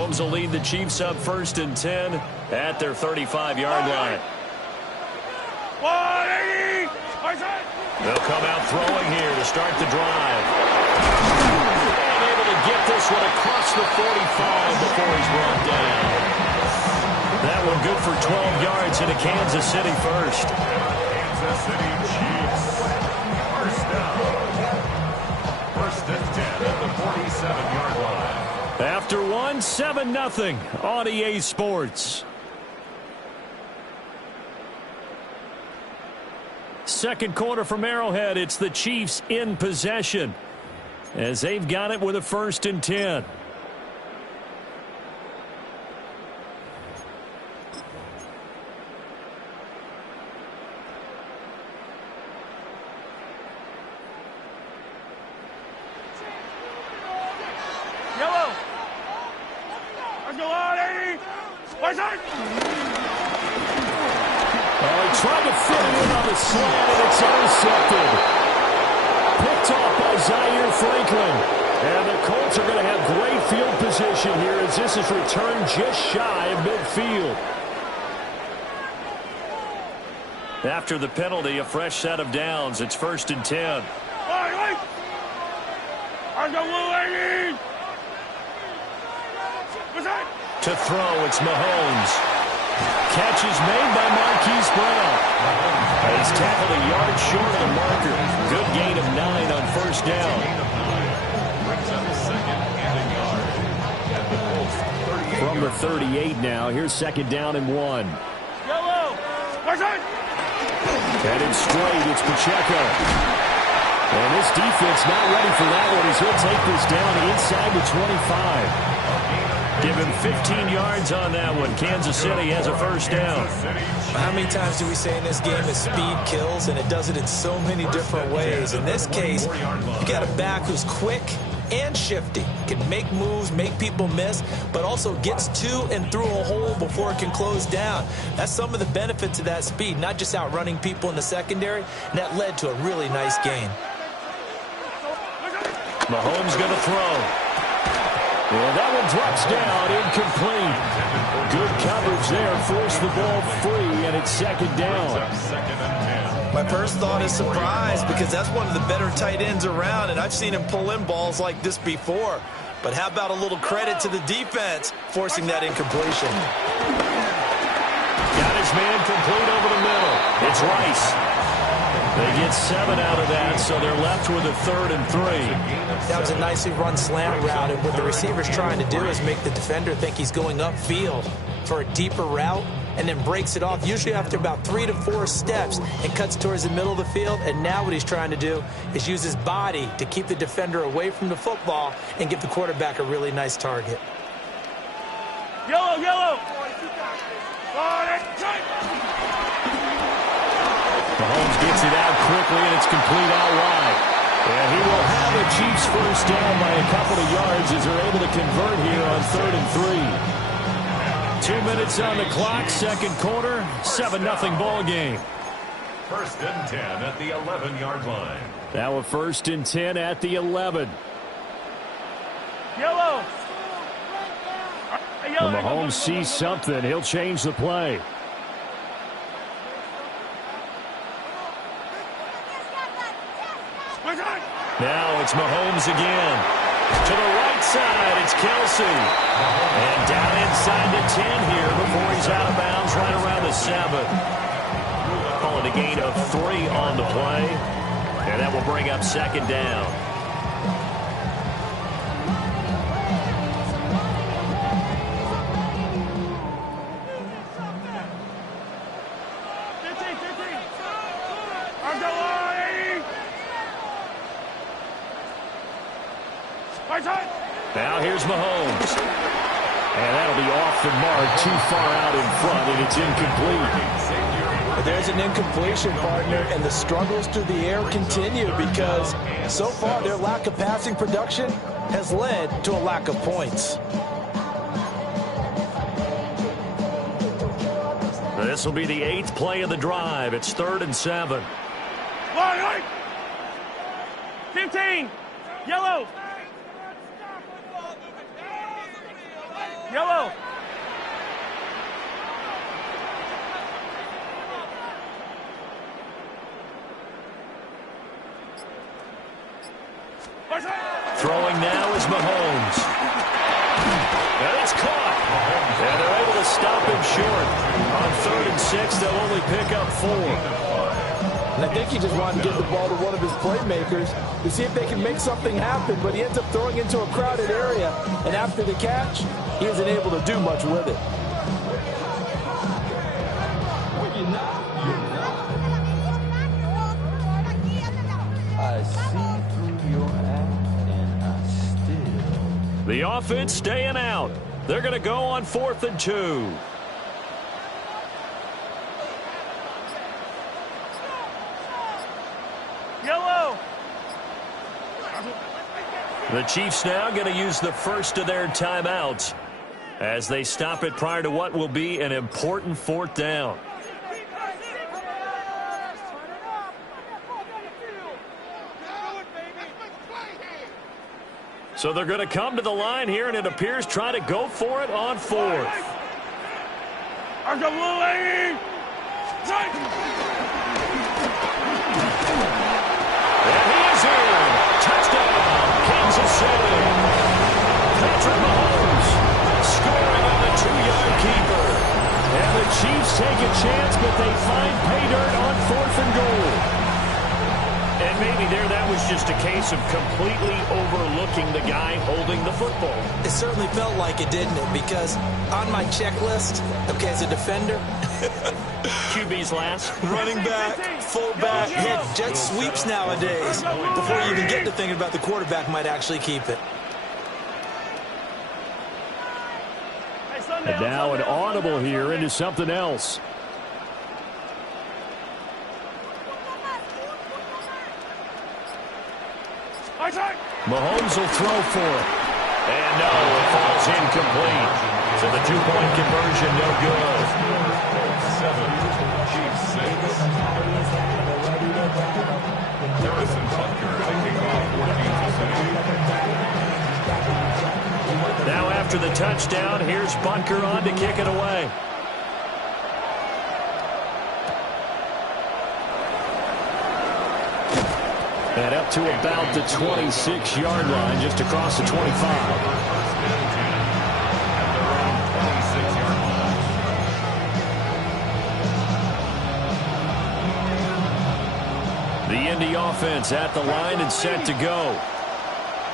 Mahomes will lead the Chiefs up 1st and 10 at their 35-yard line. They'll come out throwing here to start the drive. And able to get this one across the 45 before he's brought down. That one good for 12 yards into Kansas City first. Kansas City Chiefs. First down. 1st and 10 at the 47-yard line. After one, 7-0 on EA Sports. Second quarter from Arrowhead. It's the Chiefs in possession as they've got it with a 1st and 10. Yellow. Let's go on, Eddie. Where's it? He tried to fit it in on the slant, and it's intercepted. Picked off by Zaire Franklin. And the Colts are going to have great field position here as this is returned just shy of midfield. After the penalty, a fresh set of downs. It's 1st and 10. To throw, it's Mahomes. Catch is made by Marquise Brown. He's tackled a yard short of the marker. Good gain of 9 on 1st down. Brings up 2nd and a yard. At the Colts 38. From the 38 now, here's 2nd down and 1. Yellow. Where's it? Headed straight, it's Pacheco. And this defense not ready for that one as he'll take this down inside the 25. Give him 15 yards on that one. Kansas City has a 1st down. How many times do we say in this game that speed kills, and it does it in so many different ways? In this case, you got a back who's quick and shifty, can make moves, make people miss, but also gets to and through a hole before it can close down. That's some of the benefits of that speed, not just outrunning people in the secondary, and that led to a really nice gain. Mahomes going to throw. And that one drops down, incomplete. Good coverage there, forced the ball free, and it's 2nd down. My first thought is surprise, because that's one of the better tight ends around, and I've seen him pull in balls like this before. But how about a little credit to the defense forcing that incompletion? Got his man complete over the middle. It's Rice. They get 7 out of that, so they're left with a 3rd and 3. That was a nicely run slant route, and what the receiver's trying to do is make the defender think he's going upfield for a deeper route, and then breaks it off, usually after about 3 to 4 steps, and cuts towards the middle of the field. And now what he's trying to do is use his body to keep the defender away from the football and give the quarterback a really nice target. Yellow, yellow. Mahomes gets it out quickly, and it's complete out wide. And he will have the Chiefs 1st down by a couple of yards as they're able to convert here on 3rd and 3. 2 minutes on the clock, 2nd quarter, 7-0 ball game. 1st and 10 at the 11-yard line. Now a 1st and 10 at the 11. Yellow. When Mahomes sees something, he'll change the play. Now it's Mahomes again. To the right side, it's Kelsey. And down inside the 10 here before he's out of bounds right around the 7. Calling a gain of 3 on the play. And that will bring up 2nd down. Now here's Mahomes. And that'll be off the mark, too far out in front, and it's incomplete. There's an incompletion, partner, and the struggles through the air continue because so far their lack of passing production has led to a lack of points. This will be the 8th play of the drive. It's 3rd and 7. 15. Yellow. Yellow. Throwing now is Mahomes. And it's caught. And they're able to stop him short. On 3rd and 6, they'll only pick up 4. And I think he just wanted to give the ball to one of his playmakers to see if they can make something happen, but he ends up throwing into a crowded area, and after the catch, he isn't able to do much with it. I see through your act, and I still... The offense staying out. They're going to go on 4th and 2. Yellow. The Chiefs now going to use the first of their timeouts as they stop it prior to what will be an important 4th down. So they're going to come to the line here, and it appears try to go for it on 4th. And he is in. Touchdown, Kansas City. Patrick Mahomes scoring on the 2-yard keeper. And the Chiefs take a chance, but they find pay dirt on 4th and goal. And maybe that was just a case of completely overlooking the guy holding the football. It certainly felt like it, didn't it? Because on my checklist, okay, as a defender, QB's last. running back, fullback, head jet sweeps nowadays. Before you even get to thinking about the quarterback might actually keep it. And now an audible here into something else. Mahomes will throw for it. And no, it falls incomplete. So the 2-point conversion no good. 7, Chiefs 6. Harrison Butker taking off 14-7. Now after the touchdown, here's Butker on to kick it away. And up to about the 26-yard line, just across the 25. The Indy offense at the line and set to go.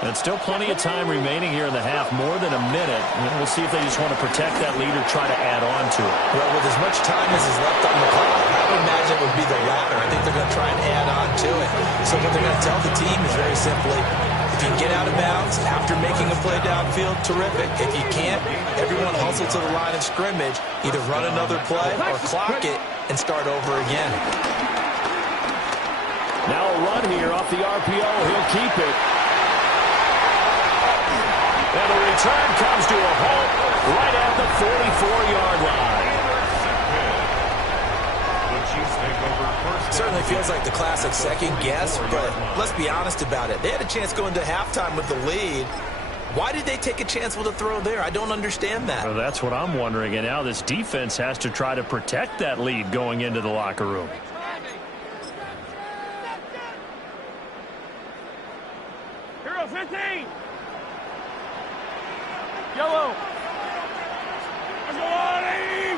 And still plenty of time remaining here in the half, more than a minute. And we'll see if they just want to protect that lead or try to add on to it. Well, with as much time as is left on the clock, I would imagine it would be the latter. I think they're going to try and add on to it. So what they're going to tell the team is very simply, if you can get out of bounds after making a play downfield, terrific. If you can't, everyone hustle to the line of scrimmage, either run another play or clock it and start over again. Now a run here off the RPO. He'll keep it. And the return comes to a halt right at the 44-yard line. Certainly feels like the classic second guess, but let's be honest about it. They had a chance going to halftime with the lead. Why did they take a chance with a throw there? I don't understand that. Well, that's what I'm wondering. And now this defense has to try to protect that lead going into the locker room. Hero 15. Yellow. Let's go, Artie.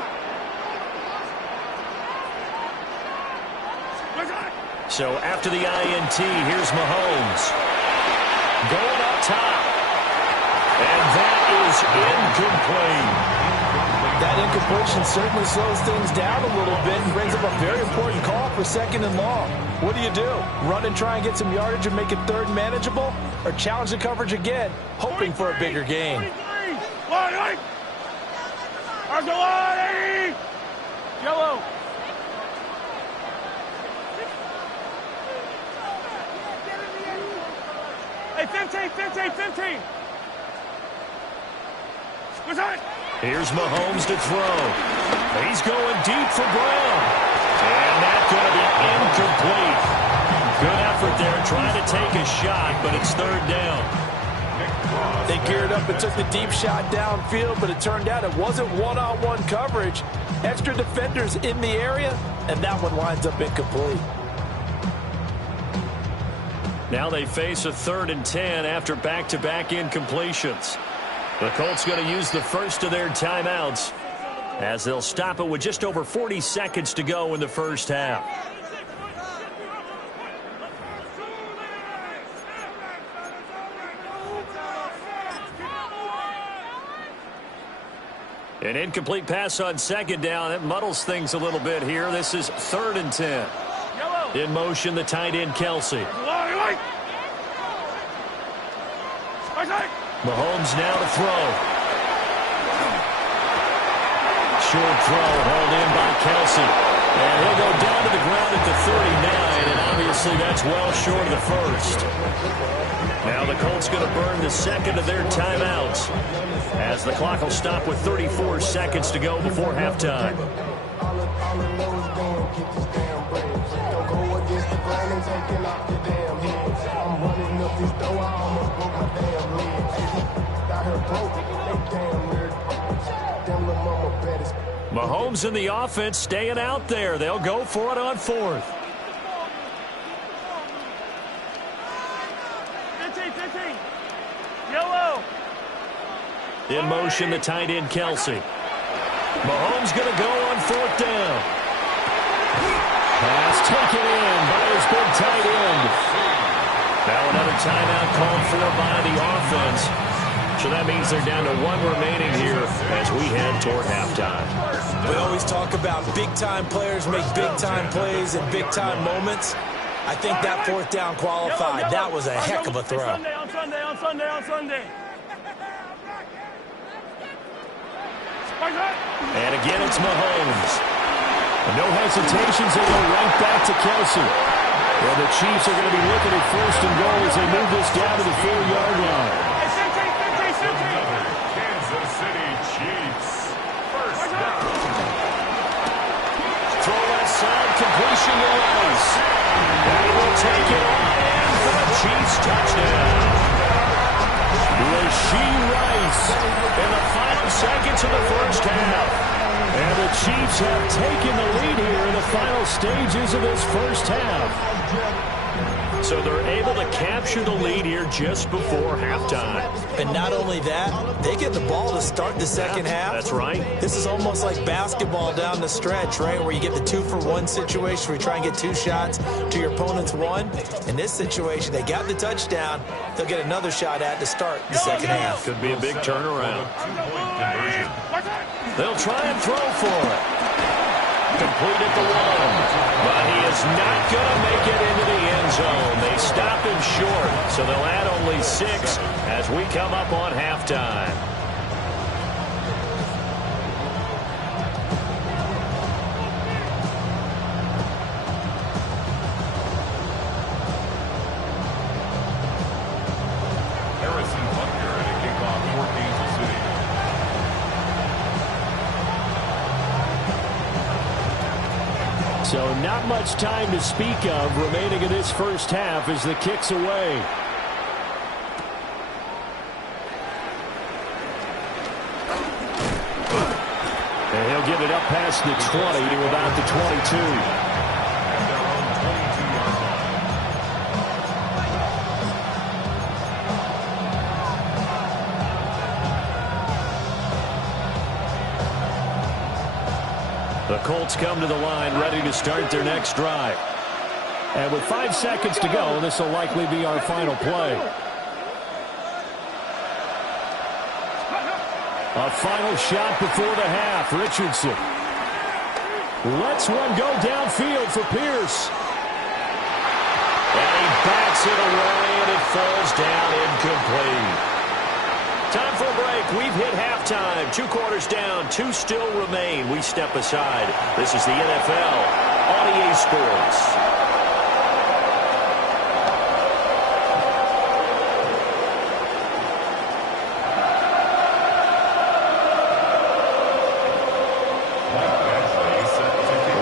So after the INT, here's Mahomes. Going up top. And that is incomplete. That incompletion certainly slows things down a little bit and brings up a very important call for 2nd and long. What do? Run and try and get some yardage and make it 3rd manageable? Or challenge the coverage again, hoping for a bigger gain? Yellow. Hey, 15. What's that? Here's Mahomes to throw. He's going deep for Brown. And that's going to be incomplete. Good effort there trying to take a shot, but it's 3rd down. They geared up and took the deep shot downfield, but it turned out it wasn't one-on-one coverage. Extra defenders in the area, and that one winds up incomplete. Now they face a 3rd and 10 after back-to-back incompletions. The Colts going to use the first of their timeouts as they'll stop it with just over 40 seconds to go in the first half. An incomplete pass on 2nd down. It muddles things a little bit here. This is 3rd and 10. In motion, the tight end, Kelsey. Mahomes now to throw. Short throw held in by Kelsey. And he'll go down to the ground at the 39, and obviously that's well short of the first. Now the Colts going to burn the second of their timeouts as the clock will stop with 34 seconds to go before halftime. Mahomes and the offense staying out there. They'll go for it on 4th. 15. Yellow. In motion, the tight end, Kelsey. Mahomes going to go on 4th down. Pass taken in by his big tight end. Now another timeout called for by the offense. So that means they're down to 1 remaining here as we head toward halftime. We always talk about big-time players make big-time plays in big-time moments. I think that 4th down qualified. That was a heck of a throw. On Sunday. And again, it's Mahomes. No hesitations, they go right back to Kelsey. Well, the Chiefs are going to be looking at 1st and goal as they move this down to the 4-yard line. Kansas City Chiefs. First down. Throw left side, completion to Rice. And he will take it on for the Chiefs touchdown. Rashee Rice in the final seconds of the first half. And the Chiefs have taken the lead here in the final stages of this first half. So they're able to capture the lead here just before halftime. And not only that, they get the ball to start the second half. That's right. This is almost like basketball down the stretch, right, where you get the 2-for-1 situation where you try and get 2 shots to your opponent's 1. In this situation, they got the touchdown. They'll get another shot at to start the second half. Could be a big turnaround. They'll try and throw for it. Complete at the 1. But he is not going to make it into the end zone. They stop him short, so they'll add only 6 as we come up on halftime. Harrison Butker at a kickoff for Kansas City. So not much time to speak of remaining in this first half as the kick's away. And he'll get it up past the 20 to about the 22. At their own 22-yard line. The Colts come to the line ready to start their next drive. And with 5 seconds to go, this will likely be our final play. A final shot before the half. Richardson lets one go downfield for Pierce. And he bats it away, and it falls down incomplete. Time for a break. We've hit halftime. 2 quarters down. 2 still remain. We step aside. This is the NFL on EA Sports.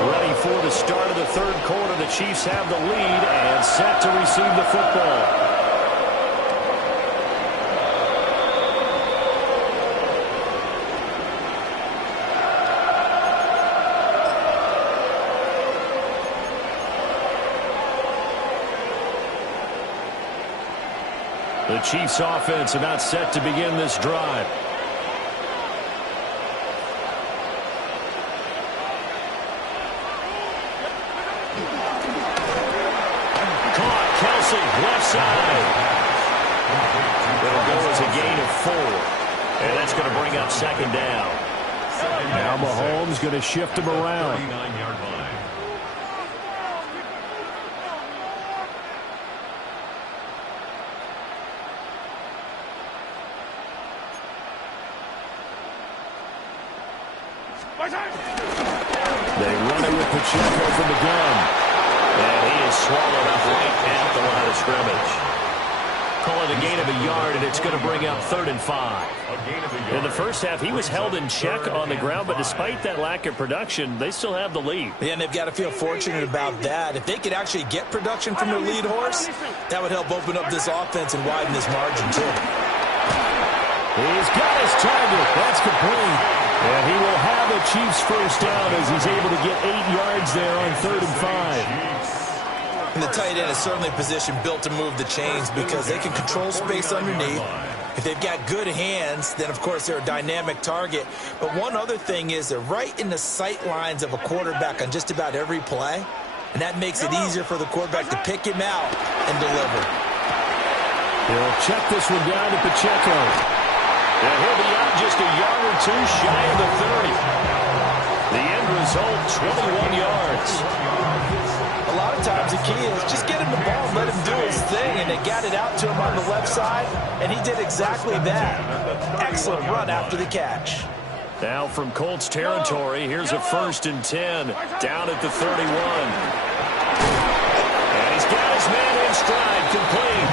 Ready for the start of the 3rd quarter. The Chiefs have the lead and set to receive the football. The Chiefs offense about set to begin this drive. Caught. Kelsey, left side. It'll go as a gain of 4. And that's going to bring up second down. Now Mahomes going to shift him around. 39-yard line. They run it with Pacheco from the gun. And he is swallowed up right at the line of scrimmage. Call it a gain of a yard, and it's going to bring up 3rd and 5. In the first half, he was held in check on the ground, but despite that lack of production, they still have the lead. Yeah, and they've got to feel fortunate about that. If they could actually get production from their lead horse, that would help open up this offense and widen this margin, too. He's got his target. That's complete. And he will have a Chiefs first down as he's able to get 8 yards there on 3rd and 5. And the tight end is certainly a position built to move the chains because they can control space underneath. If they've got good hands, then, of course, they're a dynamic target. But one other thing is they're right in the sight lines of a quarterback on just about every play. And that makes it easier for the quarterback to pick him out and deliver. He'll check this one down to Pacheco. And he'll be out just a yard or 2 shy of the 30. The end result, 21 yards. A lot of times the key is just get him the ball, let him do his thing, and they got it out to him on the left side, and he did exactly that. Excellent run after the catch. Now from Colts territory, here's a 1st and 10, down at the 31. And he's got his man in stride, complete.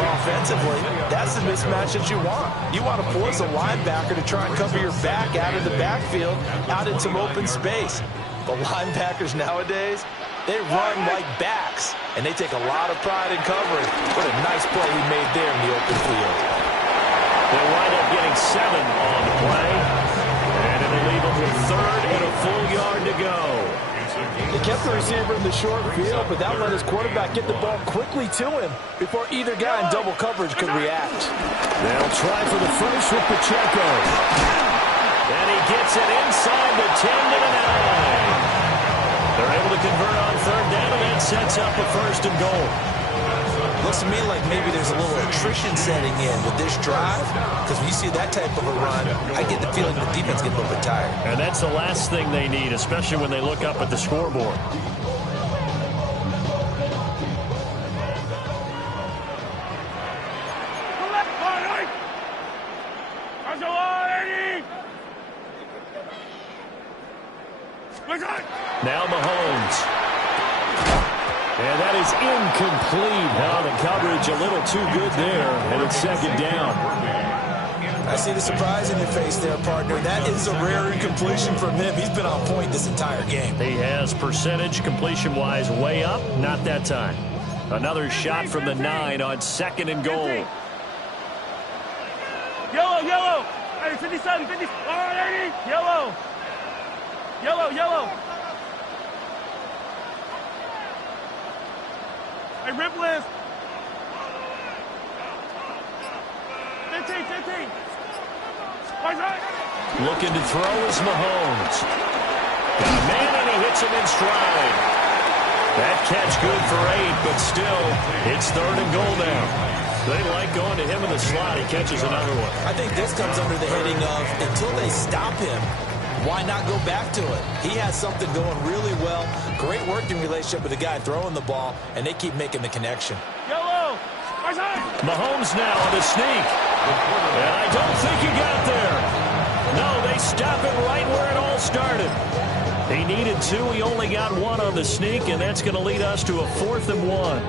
Offensively, that's the mismatch that you want. You want to force a linebacker to try and cover your back out of the backfield, out in some open space. But linebackers nowadays, they run like backs, and they take a lot of pride in covering. What a nice play he made there in the open field. They'll wind up getting 7 on the play. And it'll leave them with 3rd and a full yard to go. They kept the receiver in the short field, but that let his quarterback get the ball quickly to him before either guy in double coverage could react. They'll try for the first with Pacheco. And he gets it inside the 10 to the 9. They're able to convert on 3rd down, and that sets up a 1st and goal. Looks to me like maybe there's a little attrition setting in with this drive, because when you see that type of a run, I get the feeling the defense gets a little bit tired. And that's the last thing they need, especially when they look up at the scoreboard. Now Mahomes. And that is incomplete. Now the coverage a little too good there, and it's 2nd down. I see the surprise in your face there, partner. That is a rare incompletion from him. He's been on point this entire game. He has percentage completion-wise way up. Not that time. Another shot from the 9 on 2nd and goal. Yellow, yellow. Hey, 57, 50. Yellow. Yellow, yellow. Hey, rip list. 15, 15. Looking to throw is Mahomes. Got a man, and he hits him in stride. That catch good for 8, but still, it's 3rd and goal now. They like going to him in the slot. He catches another one. I think this comes under the heading of, until they stop him, why not go back to it? He has something going really well. Great working relationship with the guy throwing the ball, and they keep making the connection. Yellow. Mahomes now on the sneak. And I don't think he got there. No, they stop it right where it all started. He needed 2. He only got 1 on the sneak, and that's going to lead us to a 4th and 1.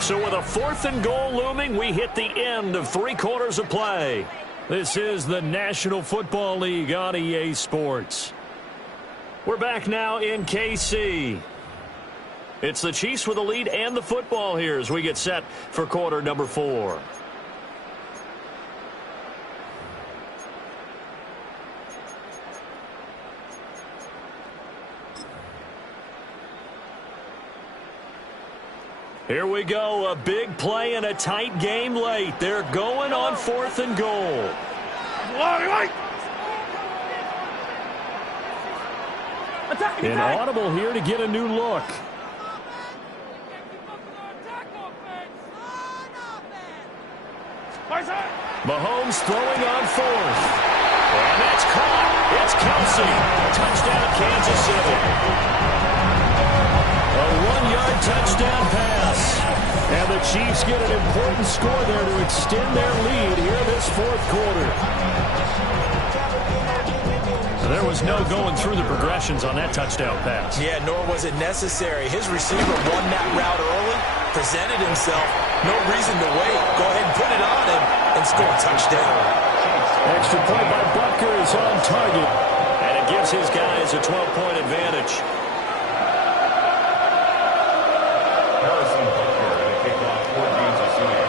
So with a 4th and goal looming, we hit the end of 3 quarters of play. This is the National Football League on EA Sports. We're back now in KC. It's the Chiefs with the lead and the football here as we get set for quarter number 4. Here we go, a big play and a tight game late. They're going on 4th and goal. An audible here to get a new look. Mahomes throwing on 4th. And that's caught. It's Kelsey. Touchdown, Kansas City. A 1-yard touchdown pass. And the Chiefs get an important score there to extend their lead here this 4th quarter. There was no going through the progressions on that touchdown pass. Yeah, nor was it necessary. His receiver won that route early, presented himself. No reason to wait. Go ahead and put it on him and score a touchdown. Extra point by Butker is on target. And it gives his guys a 12-point advantage. Harrison Butker to kick off for Kansas City.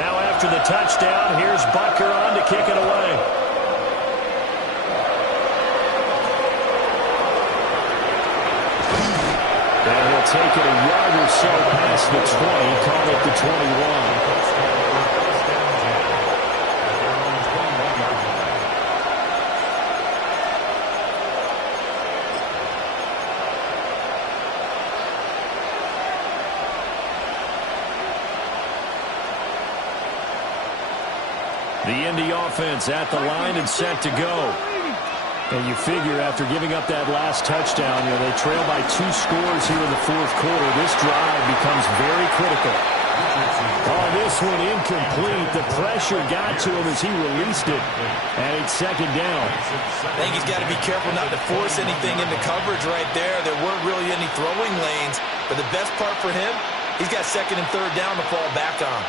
Now after the touchdown, here's Butker on to kick it away. And he'll take it a yard or so past the 20, call it the 21. The Indy offense at the line and set to go. And you figure after giving up that last touchdown, they trail by 2 scores here in the 4th quarter. This drive becomes very critical. Oh, this one incomplete. The pressure got to him as he released it. And it's 2nd down. I think he's got to be careful not to force anything into coverage right there. There weren't really any throwing lanes. But the best part for him, he's got 2nd and 3rd down to fall back on.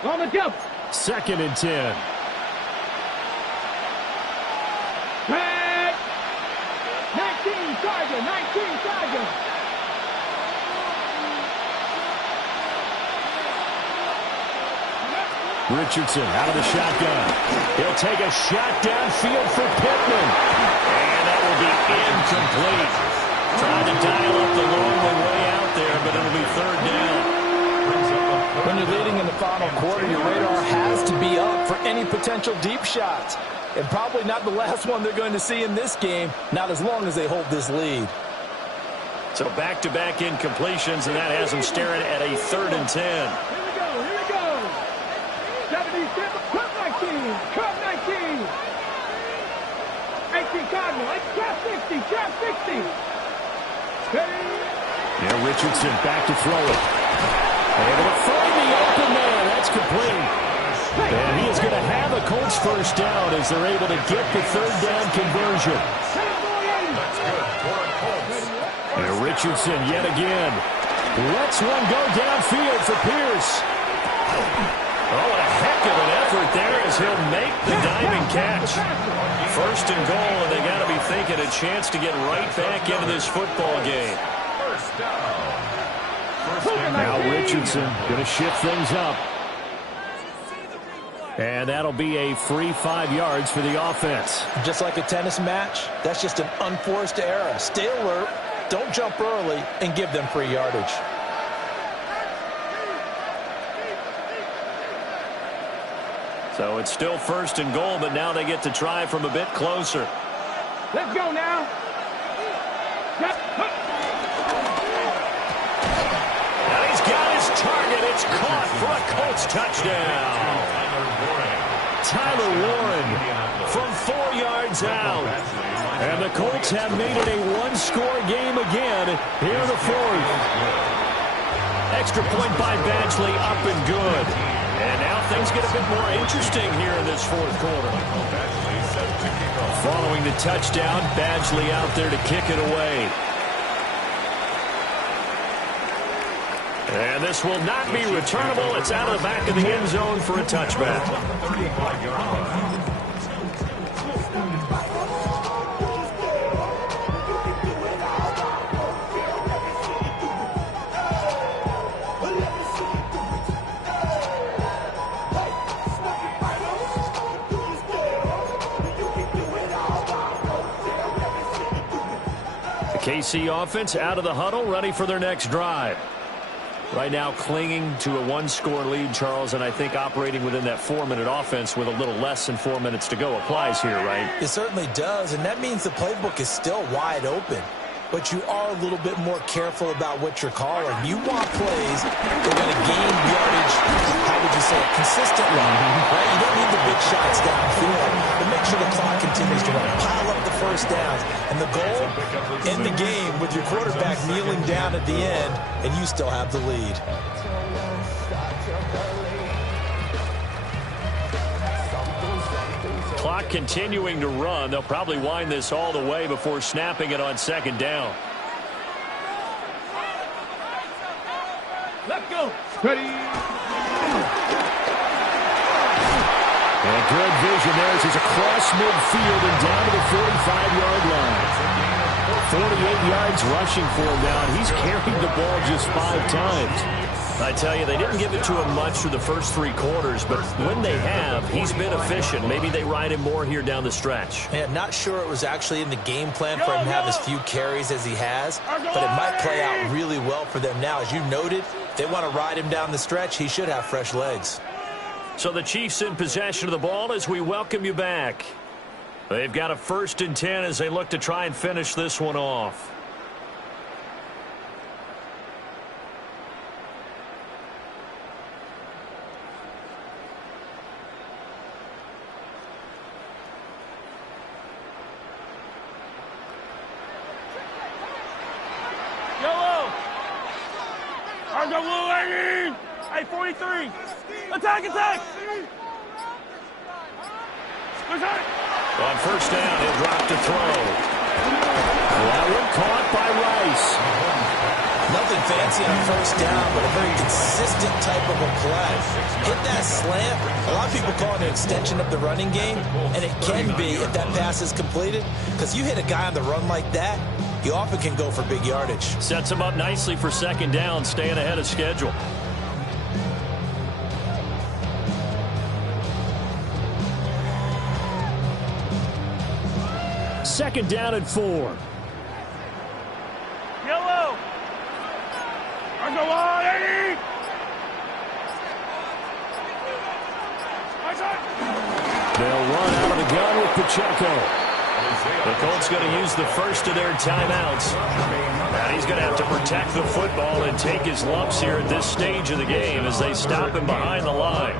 On the jump. 2nd and 10. Red. 19 target. 19 target. Richardson out of the shotgun. He'll take a shot downfield for Pittman. And that will be incomplete. Trying to dial up the long way out there, but it'll be 3rd down. When you're leading in the final quarter, your radar has to be up for any potential deep shots. And probably not the last one they're going to see in this game, not as long as they hold this lead. So back-to-back incompletions, and that has them staring at a 3rd and 10. Here we go. Here we go. 77. Cut 19. Cut 19. 18 Cardinal. Trap 60. Trap 60. Now Richardson back to throw it. Able to find the open man. That's complete. And he is going to have a Colts 1st down as they're able to get the 3rd down conversion. And Richardson yet again lets one go downfield for Pierce. Oh, what a heck of an effort there as he'll make the diving catch. 1st and goal, and they got to be thinking a chance to get right back into this football game. Now Richardson going to shift things up. And that'll be a free 5 yards for the offense. Just like a tennis match, that's just an unforced error. Stay alert, don't jump early, and give them free yardage. So it's still 1st and goal, but now they get to try from a bit closer. Let's go now. Now he's got his target. It's caught for a Colts touchdown. Tyler Warren from 4 yards out. And the Colts have made it a 1-score game again here in the 4th. Extra point by Badgley, up and good. And now things get a bit more interesting here in this 4th quarter. Following the touchdown, Badgley out there to kick it away. And this will not be returnable. It's out of the back of the end zone for a touchback. KC offense out of the huddle, ready for their next drive. Right now clinging to a one-score lead, Charles, and I think operating within that 4-minute offense with a little less than 4 minutes to go applies here, right? It certainly does, and that means the playbook is still wide open. But you are a little bit more careful about what you're calling. You want plays that are going to gain yardage, how would you say it, consistently, right? You don't need the big shots downfield, but make sure the clock continues to run. Pile up the first downs. And the goal, end the game with your quarterback kneeling down at the end, and you still have the lead. Clock continuing to run. They'll probably wind this all the way before snapping it on second down. Let's go. Ready. And good vision there as he's across midfield and down to the 45-yard line. 48 yards rushing for him now, and he's carried the ball just 5 times. I tell you, they didn't give it to him much for the first 3 quarters, but when they have, he's been efficient. Maybe they ride him more here down the stretch. Yeah, not sure it was actually in the game plan for him to have as few carries as he has, but it might play out really well for them now. As you noted, if they want to ride him down the stretch, he should have fresh legs. So the Chiefs in possession of the ball as we welcome you back. They've got a 1st and 10 as they look to try and finish this one off. Hey, 43. Attack, attack. On first down, he'll drop to throw. That one caught by Rice. Nothing fancy on first down, but a very consistent type of a play. Hit that slant. A lot of people call it an extension of the running game, and it can be if that pass is completed, because you hit a guy on the run like that, you often can go for big yardage. Sets him up nicely for second down, staying ahead of schedule. Second down and 4. Yellow. I go on, Eddie. They'll run out of the gun with Pacheco. The Colts going to use the first of their timeouts. And he's going to have to protect the football and take his lumps here at this stage of the game as they stop him behind the line.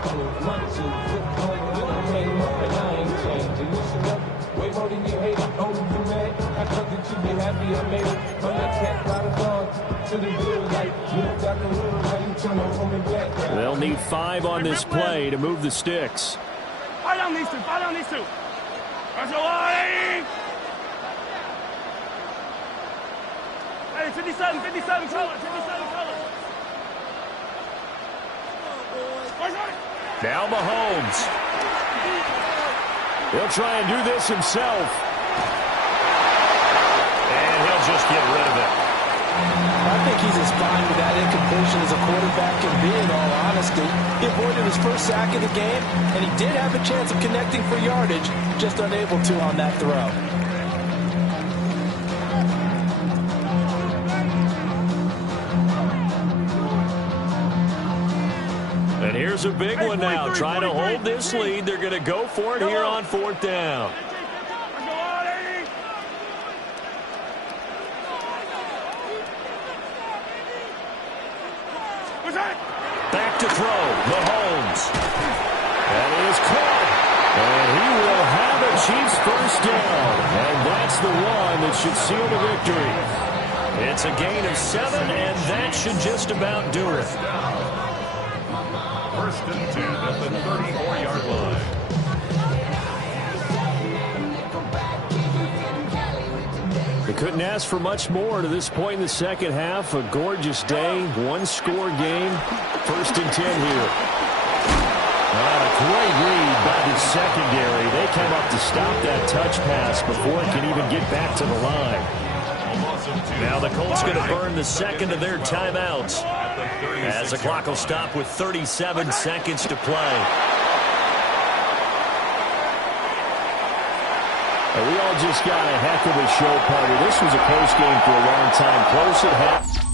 They'll need 5 on this play to move the sticks. Fight on these two. Fight on these two. Let's go on, Eddie. Hey, 57 color. 57 color. Now Mahomes. He'll try and do this himself. And he'll just get rid of it. I think he's as fine with that incompletion as a quarterback can be, in all honesty. He avoided his first sack of the game, and he did have a chance of connecting for yardage, just unable to on that throw. And here's a big one now. Trying to hold this lead. They're going to go for it here on 4th down. Back to throw. Mahomes. That is caught. And he will have a Chiefs first down. And that's the one that should seal the victory. It's a gain of 7, and that should just about do it. 1st and 10 at the 34-yard line. They couldn't ask for much more to this point in the second half. A gorgeous day, one-score game. 1st and 10 here. A great read by the secondary. They come up to stop that touch pass before it can even get back to the line. Now the Colts going to burn the second of their timeouts as the clock will stop with 37 seconds to play. And we all just got a heck of a show, partner. This was a close game for a long time. Close at half.